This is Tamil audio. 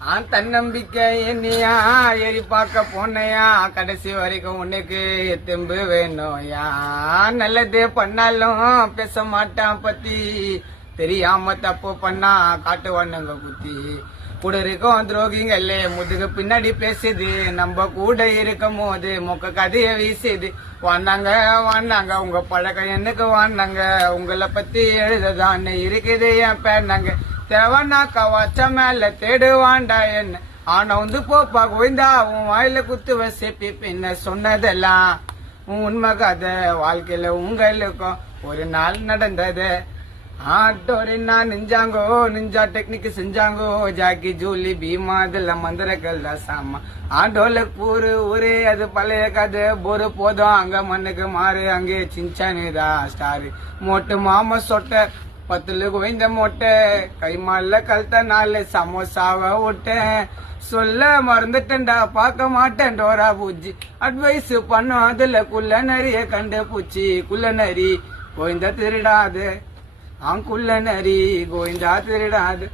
தன்னம்பிக்கை என்னையா ஏறி பார்க்க போனையா கடைசி வரைக்கும் உனக்கு தெம்பு வேணும்யா. நல்லது பண்ணாலும் பேச மாட்டான் பத்தி, தெரியாம தப்பு பண்ணா காட்டுவானுங்க குத்தி. கூட இருக்கும் துரோகிங்களே முதுகு பின்னாடி பேசுது, நம்ம கூட இருக்கும் போது மொக்க கதைய வீசுது. வாண்டாங்க வாண்டாங்க உங்க பழக்கம் எனக்கு வாண்டாங்க, உங்களை பத்தி எழுததான்னு இருக்குது என் பேனாங்க. தேவனாக்கா வச்ச மேல தேடுவாண்டா என்ன, ஆனா வந்து போப்பா கோவிந்தா உன் வாயில குத்து வசிப்பி. பின்ன சொன்னதெல்லாம் உண்மை கதை, வாழ்க்கையில உங்களுக்கும் ஒரு நாள் நடந்தது. ஆட்டோரின்னா நிஞ்சாங்கோ நிஞ்சா டெக்னிக் செஞ்சாங்கோ, ஜாக்கி ஜூலி பீமா அதெல்லாம் மந்திரக்கல் சாமா. ஆட்டோல கூறு ஊரு அது பழைய கதை, போரு போதும் அங்க மண்ணுக்கு மாறு, அங்கே சின்சானுதா ஸ்டாரு. மோட்டு மாம சொட்ட 10 கோவிந்த மொட்டை, கைமால கழுத்த 4 சமோசாவ விட்டேன். சொல்ல மறந்துட்டேன்டா பார்க்க மாட்டேன் டோரா பூச்சி. அட்வைஸ் பண்ணும் அதுல குள்ள நரிய கண்டு பூச்சி. குள்ள நரி கோவிந்தா திருடாது, குள்ள நரி கோவிந்தா திருடாது.